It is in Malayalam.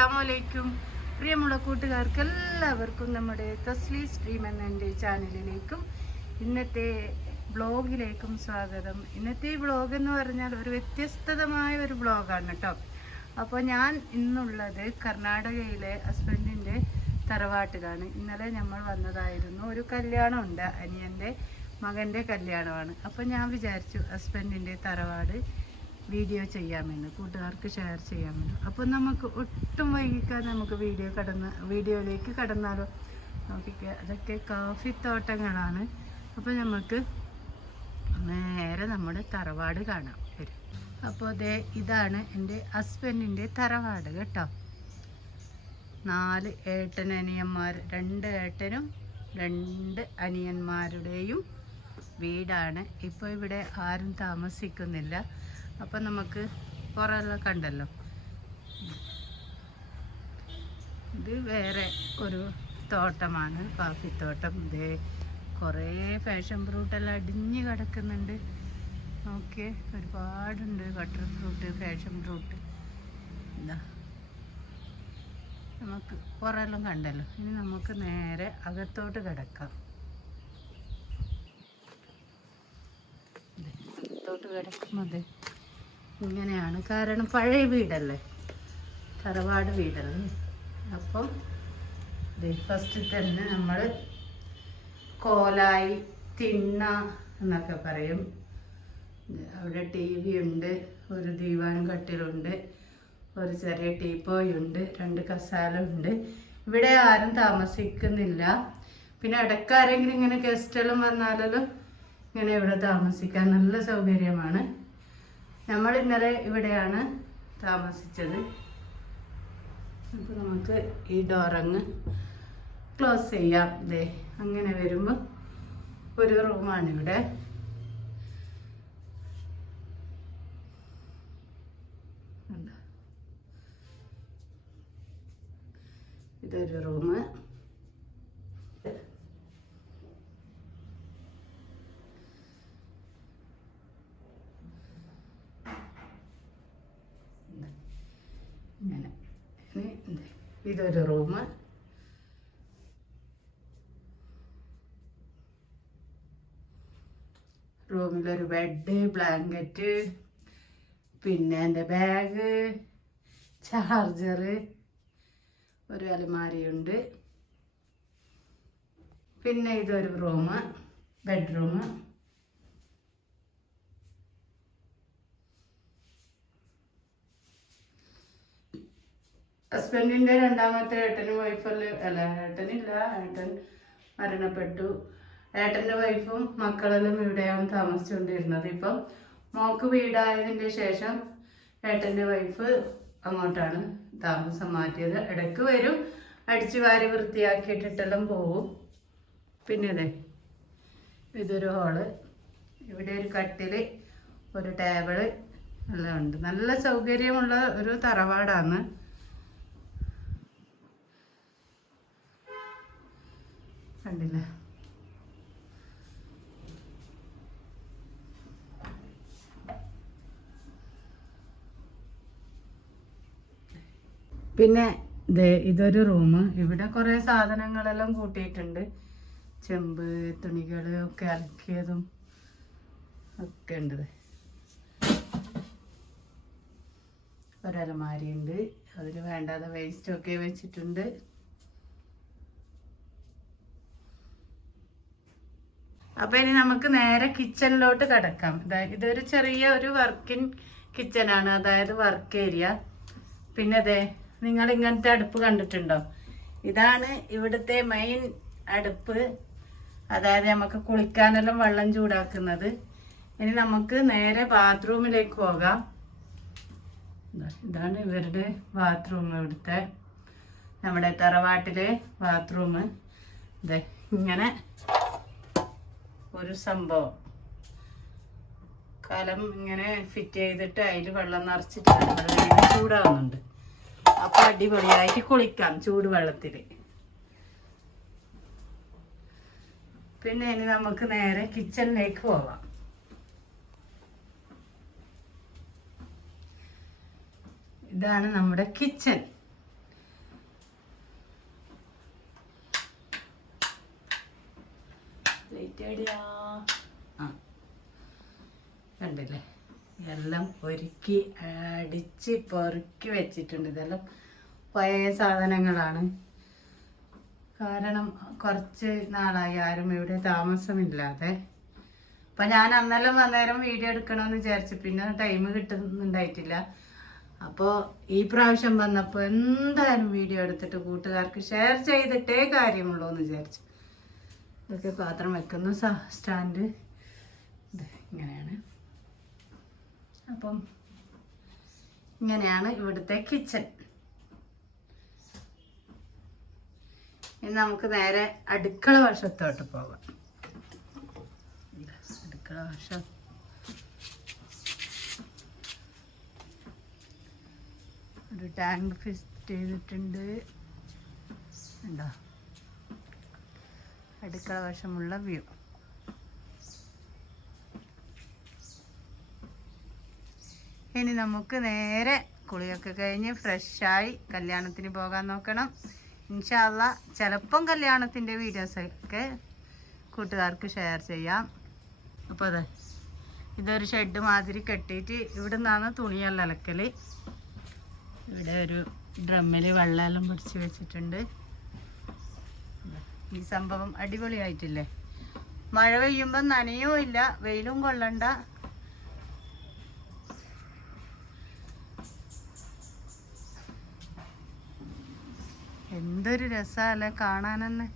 അസ്സലാമലൈക്കും. പ്രിയമുള്ള കൂട്ടുകാർക്ക് എല്ലാവർക്കും നമ്മുടെ തസ്ലീസ് ഡ്രീം എന്ന എൻ്റെ ചാനലിലേക്കും ഇന്നത്തെ ബ്ലോഗിലേക്കും സ്വാഗതം. ഇന്നത്തെ ബ്ലോഗ് എന്ന് പറഞ്ഞാൽ ഒരു വ്യത്യസ്തമായ ഒരു ബ്ലോഗാണ് കേട്ടോ. അപ്പോൾ ഞാൻ ഇന്നുള്ളത് കർണാടകയിലെ ഹസ്ബൻഡിൻ്റെ തറവാട്ടിലാണ്. ഇന്നലെ നമ്മൾ വന്നതായിരുന്നു. ഒരു കല്യാണമുണ്ട്, അനിയൻ്റെ മകൻ്റെ കല്യാണമാണ്. അപ്പോൾ ഞാൻ വിചാരിച്ചു ഹസ്ബൻഡിൻ്റെ തറവാട് വീഡിയോ ചെയ്യാമെന്ന്, കൂട്ടുകാർക്ക് ഷെയർ ചെയ്യാമെന്ന്. അപ്പോൾ നമുക്ക് ഒട്ടും വൈകിക്കാതെ നമുക്ക് വീഡിയോയിലേക്ക് കടന്നാലോ. നോക്കിക്കുക, അതൊക്കെ കാഫിത്തോട്ടങ്ങളാണ്. അപ്പോൾ നമുക്ക് നേരെ നമ്മുടെ തറവാട് കാണാം വരും. അപ്പോൾ ഇതാണ് എൻ്റെ ഹസ്ബൻഡിൻ്റെ തറവാട് കേട്ടോ. 4 ഏട്ടനനിയന്മാർ, 2 ഏട്ടനും 2 അനിയന്മാരുടെയും വീടാണ്. ഇപ്പോൾ ഇവിടെ ആരും താമസിക്കുന്നില്ല. അപ്പം നമുക്ക് പുറമെല്ലാം കണ്ടല്ലോ. ഇത് വേറെ ഒരു തോട്ടമാണ്, കാപ്പിത്തോട്ടം. കുറേ ഫാഷൻ ഫ്രൂട്ടെല്ലാം അടിഞ്ഞ് കിടക്കുന്നുണ്ട്. ഓക്കെ, ഒരുപാടുണ്ട്. Butter fruit, fashion fruit. എന്താ നമുക്ക് പുറമെല്ലാം കണ്ടല്ലോ. ഇനി നമുക്ക് നേരെ അകത്തോട്ട് കിടക്കാം. അകത്തോട്ട് കിടക്കുന്നത് ഇങ്ങനെയാണ്. കാരണം പഴയ വീടല്ലേ, തറവാട് വീടല്ലേ. അപ്പം ഫസ്റ്റ് തന്നെ നമ്മൾ കോലായി തിണ്ണ എന്നൊക്കെ പറയും. അവിടെ TV ഉണ്ട്, ഒരു ദീവാൻ കട്ടിലുണ്ട്, ഒരു ചെറിയ ടീപ്പോയ് ഉണ്ട്, 2 കസാല ഉണ്ട്. ഇവിടെ ആരും താമസിക്കുന്നില്ല. പിന്നെ ഇടയ്ക്കാരെങ്കിലും ഇങ്ങനെ ഗസ്റ്റെല്ലാം വന്നാലും ഇങ്ങനെ ഇവിടെ താമസിക്കാൻ നല്ല സൗകര്യമാണ്. നമ്മൾ ഇന്നലെ ഇവിടെയാണ് താമസിച്ചത്. അപ്പോൾ നമുക്ക് ഈ ഡോറങ്ങ് ക്ലോസ് ചെയ്യാം. അങ്ങനെ വരുമ്പോൾ ഒരു റൂമാണിവിടെ. ഇതൊരു റൂം. ഇങ്ങനെ ഇതൊരു റൂം. റൂമിലൊരു ബെഡ്, ബ്ലാങ്കറ്റ്, പിന്നെ എൻ്റെ ബാഗ്, ചാർജറ്, ഒരു അലമാരിയുണ്ട്. പിന്നെ ഇതൊരു റൂം, ബെഡ്റൂം. ഹസ്ബൻഡിൻ്റെ രണ്ടാമത്തെ ഏട്ടനും വൈഫെല്ലാം, ഏട്ടൻ മരണപ്പെട്ടു. ഏട്ടൻ്റെ വൈഫും മക്കളെല്ലാം ഇവിടെയാണ് താമസിച്ചുകൊണ്ടിരുന്നത്. ഇപ്പം മോക്ക് വീടായതിൻ്റെ ശേഷം ഏട്ടൻ്റെ വൈഫ് അങ്ങോട്ടാണ് താമസം മാറ്റിയത്. ഇടയ്ക്ക് വരും, അടിച്ചു വാരി വൃത്തിയാക്കിയിട്ടെല്ലാം പോവും. പിന്നെ ഇതൊരു ഹോള്. ഇവിടെ ഒരു കട്ടിൽ, ഒരു ടേബിള് എല്ലാം ഉണ്ട്. നല്ല സൗകര്യമുള്ള ഒരു തറവാടാണ്. കണ്ടില്ല? പിന്നെ ഇതൊരു റൂം. ഇവിടെ കുറേ സാധനങ്ങളെല്ലാം കൂട്ടിയിട്ടുണ്ട്. ചെമ്പ്, തുണികൾ ഒക്കെ അലക്കിയതും ഒക്കെ ഉണ്ട്. ഒരലമാരി ഉണ്ട്, അതിൽ വേണ്ടാതെ വേസ്റ്റൊക്കെ വെച്ചിട്ടുണ്ട്. അപ്പം ഇനി നമുക്ക് നേരെ കിച്ചണിലോട്ട് കിടക്കാം. ഇതൊരു ചെറിയ ഒരു വർക്കിംഗ് കിച്ചനാണ്, അതായത് വർക്ക് ഏരിയ. പിന്നെ നിങ്ങൾ ഇങ്ങനത്തെ അടുപ്പ് കണ്ടിട്ടുണ്ടോ? ഇതാണ് ഇവിടുത്തെ മെയിൻ അടുപ്പ്, അതായത് നമുക്ക് കുളിക്കാനെല്ലാം വെള്ളം ചൂടാക്കുന്നത്. ഇനി നമുക്ക് നേരെ ബാത്റൂമിലേക്ക് പോകാം. ഇതാണ് ഇവരുടെ ബാത്റൂം, ഇവിടുത്തെ നമ്മുടെ തറവാട്ടിലെ ബാത്റൂം. ഇങ്ങനെ ഒരു സംഭവം, കലം ഇങ്ങനെ ഫിറ്റ് ചെയ്തിട്ട് അതിൽ വെള്ളം നിറച്ചിട്ടാണ് ഇവിടെ ചൂടാവുന്നുണ്ട്. അപ്പോൾ അടിപൊളിയായിട്ട് കുളിക്കാം ചൂടുവെള്ളത്തിൽ. പിന്നെ ഇനി നമുക്ക് നേരെ കിച്ചണിലേക്ക് പോവാം. ഇതാണ് നമ്മുടെ കിച്ചൺ. കണ്ടില്ലേ, എല്ലാം ഒരുക്കി അടിച്ച് പെറുക്കി വെച്ചിട്ടുണ്ട്. ഇതെല്ലാം പഴയ സാധനങ്ങളാണ്. കാരണം കുറച്ച് നാളായി ആരും ഇവിടെ താമസമില്ലാതെ. അപ്പം ഞാൻ അന്നെല്ലാം വന്നേരം വീഡിയോ എടുക്കണമെന്ന് വിചാരിച്ചു, പിന്നെ ടൈം കിട്ടുന്നുണ്ടായിട്ടില്ല. അപ്പോൾ ഈ പ്രാവശ്യം വന്നപ്പോൾ എന്തായാലും വീഡിയോ എടുത്തിട്ട് കൂട്ടുകാർക്ക് ഷെയർ ചെയ്തിട്ടേ കാര്യമുള്ളൂ എന്ന് വിചാരിച്ചു. ഇതൊക്കെ പാത്രം വെക്കുന്ന സ്റ്റാൻഡ് ഇങ്ങനെയാണ്. അപ്പം ഇങ്ങനെയാണ് ഇവിടുത്തെ കിച്ചൺ. ഇനി നമുക്ക് നേരെ അടുക്കള വശത്തോട്ട് പോകാം. അടുക്കള വശം ഒരു ടാങ്ക് ഫിറ്റ് ചെയ്തിട്ടുണ്ട്. ഉണ്ടോ അടുക്കള വശമുള്ള വ്യൂ. ഇനി നമുക്ക് നേരെ കുളിയൊക്കെ കഴിഞ്ഞ് ഫ്രഷായി കല്യാണത്തിന് പോകാൻ നോക്കണം. ഇൻഷാ അള്ളാ ചിലപ്പം കല്യാണത്തിൻ്റെ വീഡിയോസൊക്കെ കൂട്ടുകാർക്ക് ഷെയർ ചെയ്യാം. അപ്പോൾ അതെ, ഇതൊരു ഷെഡ് മാതിരി കെട്ടിയിട്ട് ഇവിടെ നിന്നാണ് തുണിയെല്ലാം അലക്കൽ. ഇവിടെ ഒരു ഡ്രമ്മിൽ വെള്ളമെല്ലാം പിടിച്ച് വെച്ചിട്ടുണ്ട്. ഈ സംഭവം അടിപൊളിയായിട്ടില്ലേ? മഴ പെയ്യുമ്പോൾ നനയോ ഇല്ല, വെയിലും കൊള്ളണ്ട. എന്തൊരു രസമല്ലേ കാണാൻ തന്നെ.